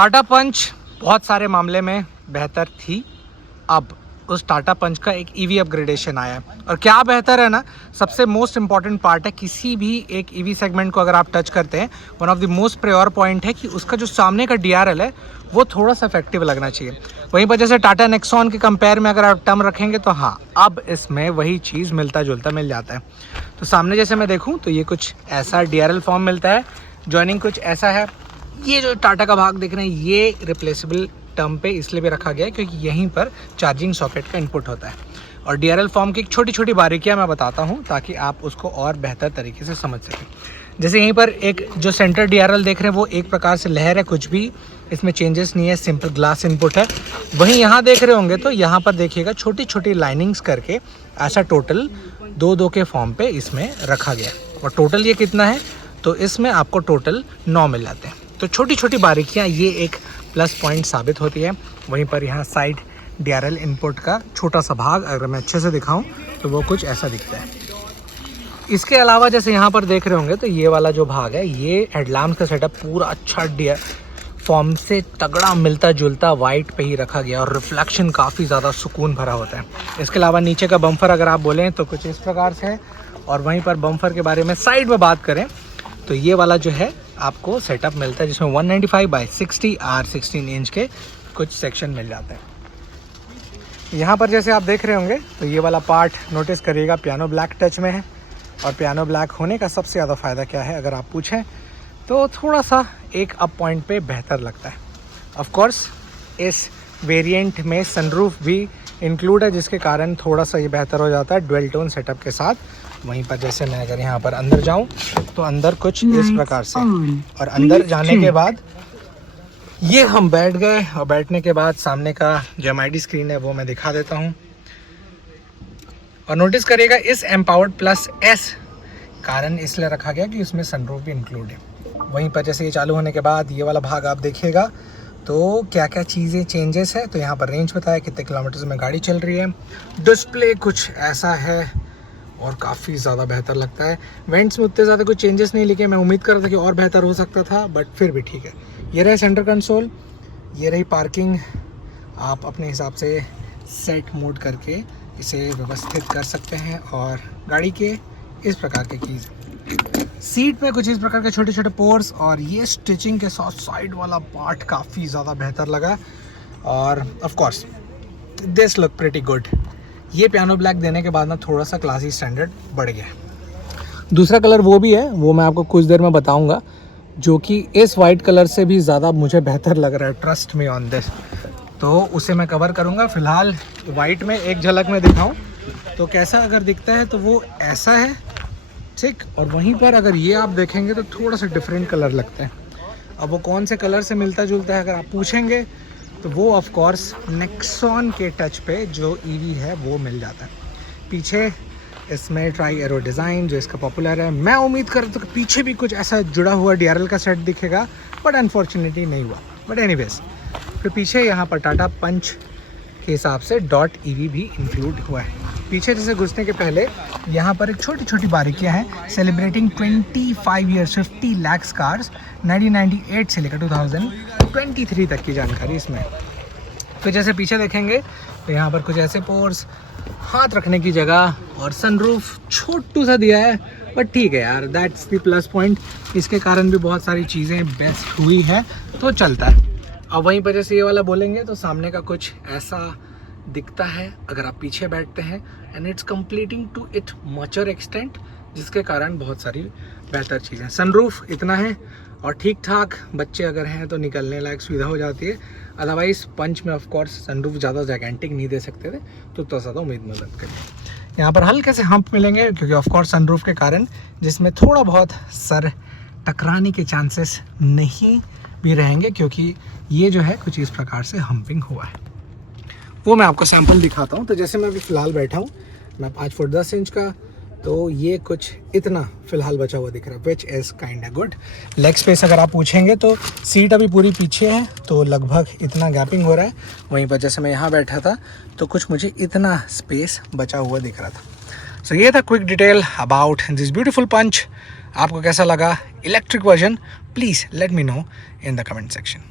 टाटा पंच बहुत सारे मामले में बेहतर थी, अब उस टाटा पंच का एक ईवी अपग्रेडेशन आया है। और क्या बेहतर है ना, सबसे मोस्ट इंपॉर्टेंट पार्ट है, किसी भी एक ईवी सेगमेंट को अगर आप टच करते हैं, one of the most prior point है कि उसका जो सामने का डीआरएल है वो थोड़ा सा इफेक्टिव लगना चाहिए। वहीं पर जैसे टाटा नेक्सॉन के कंपेयर में अगर आप टर्म रखेंगे तो हाँ, अब इसमें वही चीज़ मिलता जुलता मिल जाता है। तो सामने जैसे मैं देखूँ तो ये कुछ ऐसा डीआरएल फॉर्म मिलता है, जॉइनिंग कुछ ऐसा है। ये जो टाटा का भाग देख रहे हैं ये रिप्लेसेबल टर्म पे इसलिए भी रखा गया है क्योंकि यहीं पर चार्जिंग सॉकेट का इनपुट होता है। और डीआरएल फॉर्म की छोटी छोटी बारीकियां मैं बताता हूं ताकि आप उसको और बेहतर तरीके से समझ सकें। जैसे यहीं पर एक जो सेंटर डीआरएल देख रहे हैं वो एक प्रकार से लहर है, कुछ भी इसमें चेंजेस नहीं है, सिंपल ग्लास इनपुट है। वहीं यहाँ देख रहे होंगे तो यहाँ पर देखिएगा छोटी छोटी लाइनिंग्स करके ऐसा टोटल 2-2 के फॉर्म पे इसमें रखा गया। और टोटल ये कितना है, तो इसमें आपको टोटल 9 मिल जाते हैं। तो छोटी छोटी बारीकियाँ ये एक प्लस पॉइंट साबित होती है। वहीं पर यहाँ साइड डीआरएल इनपुट का छोटा सा भाग अगर मैं अच्छे से दिखाऊं तो वो कुछ ऐसा दिखता है। इसके अलावा जैसे यहाँ पर देख रहे होंगे तो ये वाला जो भाग है ये हेडलैम्प का सेटअप पूरा अच्छा फॉर्म से तगड़ा मिलता जुलता वाइट पे ही रखा गया और रिफ्लेक्शन काफ़ी ज़्यादा सुकून भरा होता है। इसके अलावा नीचे का बम्फर अगर आप बोलें तो कुछ इस प्रकार से है। और वहीं पर बम्फर के बारे में साइड में बात करें तो ये वाला जो है आपको सेटअप मिलता है जिसमें 195/60 R16 इंच के कुछ सेक्शन मिल जाते हैं। यहाँ पर जैसे आप देख रहे होंगे तो ये वाला पार्ट नोटिस करिएगा पियानो ब्लैक टच में है। और पियानो ब्लैक होने का सबसे ज़्यादा फ़ायदा क्या है अगर आप पूछें तो थोड़ा सा एक अप पॉइंट पे बेहतर लगता है। ऑफ कोर्स इस वेरिएंट में सनरूफ भी इंक्लूड है जिसके कारण थोड़ा सा ये बेहतर हो जाता है डुअल टोन सेटअप के साथ। वहीं पर जैसे मैं अगर यहाँ पर अंदर जाऊँ तो अंदर कुछ इस प्रकार से, और अंदर जाने के बाद ये हम बैठ गए और बैठने के बाद सामने का जो MID स्क्रीन है वो मैं दिखा देता हूँ। और नोटिस करिएगा इस एम्पावर्ड प्लस S कारण इसलिए रखा गया कि इसमें सनरूफ भी इंक्लूड है। वहीं पर जैसे ये चालू होने के बाद ये वाला भाग आप देखिएगा तो क्या क्या चीज़ें चेंजेस है। तो यहाँ पर रेंज बताया कितने किलोमीटर में गाड़ी चल रही है। डिस्प्ले कुछ ऐसा है और काफ़ी ज़्यादा बेहतर लगता है। वेंट्स में उतने ज़्यादा कोई चेंजेस नहीं लिखे, मैं उम्मीद कर रहा था कि और बेहतर हो सकता था बट फिर भी ठीक है। ये रहे सेंटर कंसोल, ये रही पार्किंग, आप अपने हिसाब से सेट मोड करके इसे व्यवस्थित कर सकते हैं। और गाड़ी के इस प्रकार के कीज़, सीट में कुछ इस प्रकार के छोटे छोटे पोर्स, और ये स्टिचिंग के साथ साइड वाला पार्ट काफ़ी ज़्यादा बेहतर लगा। और of course this look pretty good. ये पियानो ब्लैक देने के बाद ना थोड़ा सा क्लासी स्टैंडर्ड बढ़ गया। दूसरा कलर वो भी है, वो मैं आपको कुछ देर में बताऊंगा, जो कि इस वाइट कलर से भी ज़्यादा मुझे बेहतर लग रहा है। Trust me on this. तो उसे मैं कवर करूंगा। फ़िलहाल वाइट में एक झलक में दिखाऊं तो कैसा अगर दिखता है तो वो ऐसा है, ठीक। और वहीं पर अगर ये आप देखेंगे तो थोड़ा सा डिफरेंट कलर लगता है। अब वो कौन से कलर से मिलता जुलता है अगर आप पूछेंगे तो वो ऑफ कोर्स नेक्सॉन के टच पे जो ईवी है वो मिल जाता है। पीछे इसमें ट्राई एरो डिज़ाइन जो इसका पॉपुलर है, मैं उम्मीद कर रहा था कि पीछे भी कुछ ऐसा जुड़ा हुआ डीआरएल का सेट दिखेगा बट अनफॉर्चुनेटली नहीं हुआ। बट एनीवेज फिर पीछे यहाँ पर टाटा पंच के हिसाब से डॉट ईवी भी इंक्लूड हुआ है। पीछे जैसे घुसने के पहले यहाँ पर एक छोटी छोटी बारीकियाँ हैं। सेलिब्रेटिंग 25 ईयर्स 50 लाख कार्स 1998 से लेकर 2023 तक की जानकारी इसमें। फिर जैसे पीछे देखेंगे तो यहाँ पर कुछ ऐसे पोर्स, हाथ रखने की जगह, और सनरूफ छोटू सा दिया है बट ठीक है यार, दैट्स द प्लस पॉइंट। इसके कारण भी बहुत सारी चीज़ें बेस्ट हुई है तो चलता है। अब वहीं पर जैसे ये वाला बोलेंगे तो सामने का कुछ ऐसा दिखता है अगर आप पीछे बैठते हैं, and it's completing to it mature extent, जिसके कारण बहुत सारी बेहतर चीज़ें। सनरूफ इतना है और ठीक ठाक बच्चे अगर हैं तो निकलने लायक सुविधा हो जाती है। अदरवाइज़ पंच में ऑफ कोर्स सनरूफ ज़्यादा जैकेंटिक नहीं दे सकते थे तो ज़्यादा उम्मीद मदद करिए। यहाँ पर हल्के से हम्प मिलेंगे क्योंकि ऑफ कोर्स सनरूफ के कारण, जिसमें थोड़ा बहुत सर टकराने के चांसेस नहीं भी रहेंगे क्योंकि ये जो है कुछ इस प्रकार से हम्पिंग हुआ है। वो मैं आपको सैंपल दिखाता हूँ। तो जैसे मैं अभी फ़िलहाल बैठा हूँ, मैं 5 फुट 10 इंच का, तो ये कुछ इतना फ़िलहाल बचा हुआ दिख रहा है, which is kind of good. Leg space अगर आप पूछेंगे तो सीट अभी पूरी पीछे है तो लगभग इतना गैपिंग हो रहा है। वहीं पर जैसे मैं यहाँ बैठा था तो कुछ मुझे इतना स्पेस बचा हुआ दिख रहा था। सो ये था quick detail about this beautiful punch. आपको कैसा लगा electric version? Please let me know in the comment section.